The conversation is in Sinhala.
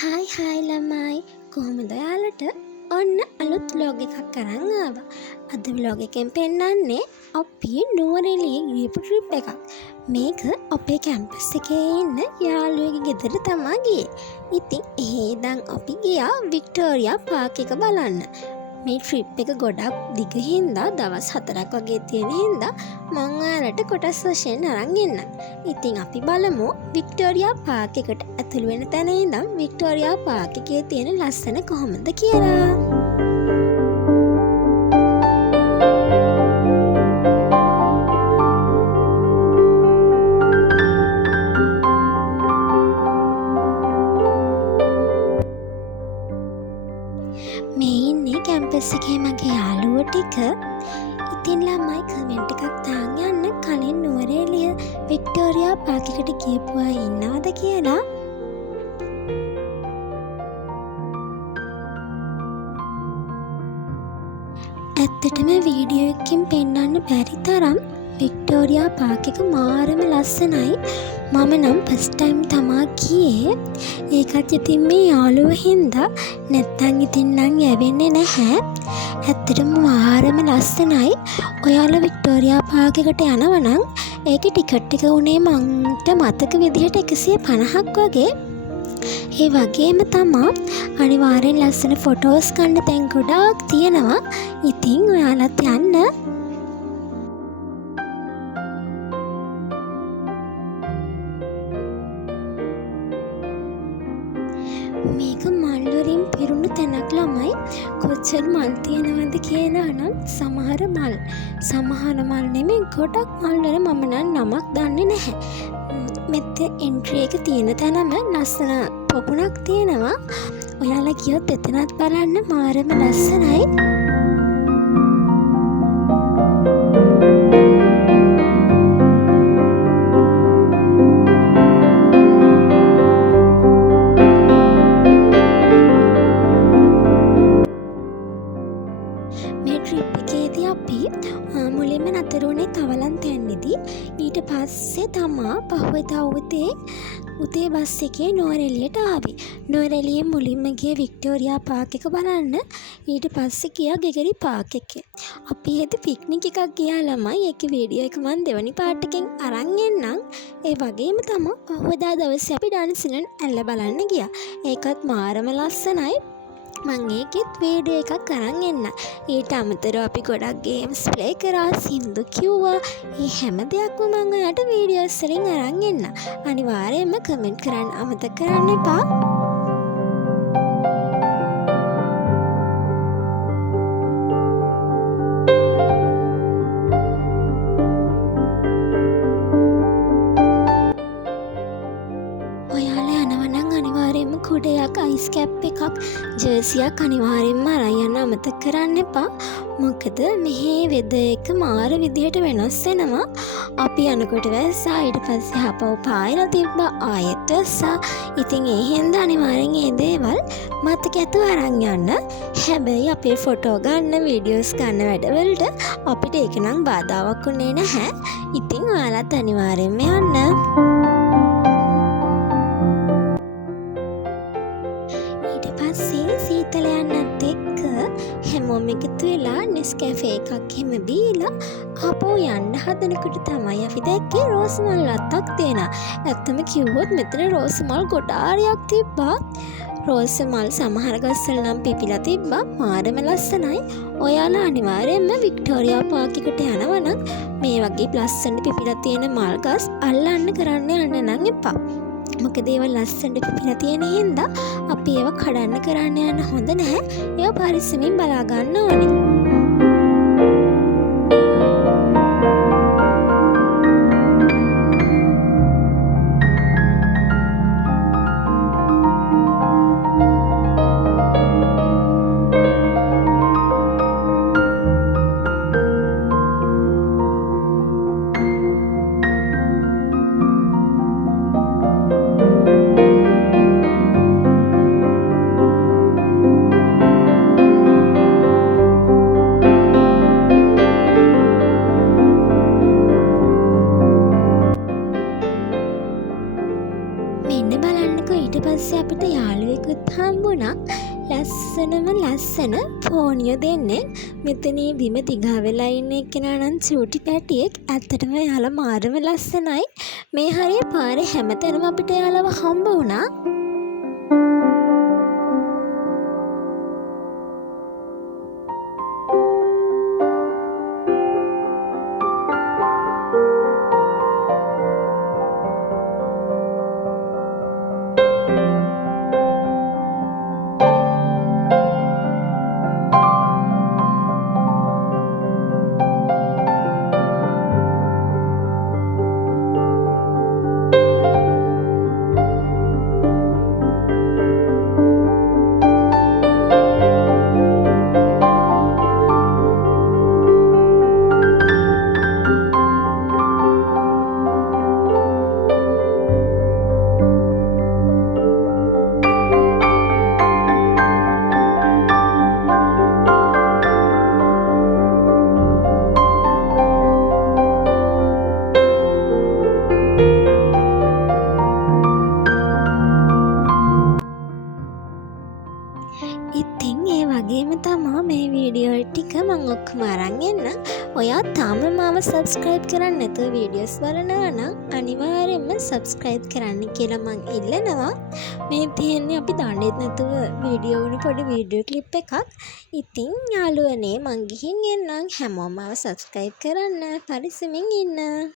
හායි ළමයි කොහොමද ඔයාලට ඔන්න අලුත් vlog එකක් අරන් ආවා. අද vlog එකෙන් පෙන්නන්නේ අපි නුවරඑළිය ගියපු trip එකක්. මේක අපේ කැම්පස් එකේ ඉන්න යාළුවෙගේ ගෙදර තමයි ගියේ. ඉතින් එහෙනම් අපි ගියා වික්ටෝරියා පාක් එක බලන්න. මේ ට්‍රිප් එක ගොඩක් දිග හින්දා දවස් 4ක් වගේ තියෙන හින්දා මම ඔයාලට කොටස් වශයෙන් අරන් එන්නම්. ඉතින් අපි බලමු වික්ටෝරියා පාක් එකට ඇතුළු වෙන තැන ඉඳන් වික්ටෝරියා පාක් එකේ තියෙන ලස්සන කොහොමද කියලා. මේ ඉන්නේ කැම්පස් එකේ මගේ යාළුවෝ ටික. ඉතින් ළමයි කමෙන්ට් එකක් දාන්න යන්න කලින් නුවරඑළිය වික්ටෝරියා පාක් එකට ගියපු අය ඉන්නවද කියලා. ඇත්තටම වීඩියෝ එකකින් පෙන්වන්න බැරි තරම් වික්ටෝරියා පාක් එක මාරම ලස්සනයි. මම නම් ෆස්ට් ටයිම් තමා ගියේ. ඒකත් ඉතින් මේ යාළුවෝ හින්දා නැත්තම් ඉතින් නම් යවෙන්නේ නැහැ. ඇත්තටම මාරම ලස්සනයි. ඔයාලා වික්ටෝරියා පාක් එකට යනවා නම් ඒකේ ටිකට් එක උනේ මන්ට මතක විදිහට 150ක් වගේ. ඒ වගේම තමා අනිවාර්යෙන් ලස්සන ෆොටෝස් ගන්න තැන් ගොඩාක් තියෙනවා. ඉතින් ඔයාලත් යන්න. මේක මල් වලින් පිරුණු තැනක් ළමයි. කොච්චර මල් තියෙනවද කියනවා නම් සමහර මල් නෙමෙයි ගොඩක් මල් වල මම නම් නමක් දන්නේ නැහැ. මෙතන එන්ට්‍රි එක තියෙන තැනම ලස්සන පොකුණක් තියෙනවා. ඔයාලා ගියොත් එතනත් බලන්න මාරම ලස්සනයි. මේ ට්‍රිප් එකේදී අපි මුලින්ම නතර වුණේ තවලන් තැන්නේදී. ඊට පස්සේ තමා පහුවෙදා උදේ බස් එකේ නුවරඑළියට ආවේ. නුවරඑළියේ මුලින්ම ගියේ වික්ටෝරියා පාක් එක බලන්න. ඊට පස්සේ ගියා ගෙගරි පාක් එකේ. අපි හෙද පික්නික් එකක් ගියා ළමයි. ඒකේ වීඩියෝ එක මම දෙවනි පාර්ට් එකෙන් අරන් එන්නම්. ඒ වගේම තමා පහුවෙදා දවසේ අපි ඩාන්සිලන් ඇල්ල බලන්න ගියා. ඒකත් මාරම ලස්සනයි. මං ඒකෙත් වීඩියෝ එකක් අරන් එන්න. ඊට අමතරව අපි ගොඩක් ගේම්ස් ප්ලේ කරා, සින්දු කිව්වා. මේ හැම දෙයක්ම මං ඔයාලට වීඩියෝස් වලින් අරන් එන්න. අනිවාර්යයෙන්ම කමෙන්ට් කරන්න අමතක කරන්න එපා. කුඩයක් අයිස් කැප් එකක් ජර්සියක් අනිවාර්යෙන්ම අරන් යන්න අමතක කරන්න එපා. මොකද මෙහි වෙදර් එක මාර විදිහට වෙනස් වෙනවා. අපි යනකොට වැස්සා, ඊට පස්සේ හපව පායලා තිබ්බා, ආයෙත් වැස්සා. ඉතින් ඒ හින්දා අනිවාර්යෙන් මේ දේවල් මතක ඇතුව අරන් යන්න. හැබැයි අපේ ෆොටෝ ගන්න, වීඩියෝස් ගන්න වැඩවලට අපිට ඒක නම් බාධාවක් උනේ නැහැ. ඉතින් ඔයාලත් අනිවාර්යෙන්ම යන්න. සීතල යන්නත් එක්ක හැමෝම එකතු වෙලා නෙස්කැෆේ එකක් එහෙම බීලා ආපහු යන්න හදනකොට තමයි අපි දැක්කේ රෝස් මල් වත්තක් තියෙනවා. ඇත්තම කිව්වොත් මෙතන රෝස් මල් ගොඩාරියක් තිබ්බා. රෝස් මල් සමහර ගස්වල නම් පිපිලා තිබ්බා. මාරම ලස්සනයි. ඔයාලා අනිවාර්යයෙන්ම වික්ටෝරියා පාක් එකට යනවා නම් මේ වගේ ලස්සන පිපිලා තියෙන මල් ගස් අල්ලන්න කරන්න යන්න නම් එපා. මොකද ඒවා ලස්සනට පිපිලා තියෙන හින්දා අපි ඒවා කඩන්න කරන්න යන්න හොඳ නැහැ. ඒවා පරිස්සමින් බලා ගන්න ඕනේ. බලන්නකෝ ඊට පස්සේ අපිට යාළුවෙකුත් හම්බුණා. ලස්සන පෝනියෝ දෙන්නෙක්. මෙතනී බිම දිගා වෙලා ඉන්න එක්කෙනා නම් චූටි පැටියෙක්. ඇත්තටම එයාලා මාරම ලස්සනයි. මේ හරිය පාරේ හැමතැනම අපිට එයාලව හම්බ වුණා. ඉතින් ඒ වගේම තමා මේ වීඩියෝ ටික මං ඔක්කොම අරන් එන්න. ඔයා තාම මාව සබ්ස්ක්‍රයිබ් කරන්න නැතුව වීඩියෝස් බලනවා නම් අනිවාර්යෙන්ම සබ්ස්ක්‍රයිබ් කරන්න කියලා මං ඉල්ලනවා. මේ තියෙන්නේ අපි දන්නෙත් නැතුව වීඩියෝ වුණ පොඩි වීඩියෝ ක්ලිප් එකක්. ඉතින් යාළුවනේ මං ගිහින් එන්නම්. හැමෝම මාව සබ්ස්ක්‍රයිබ් කරන්න. පරිස්සමින් ඉන්න.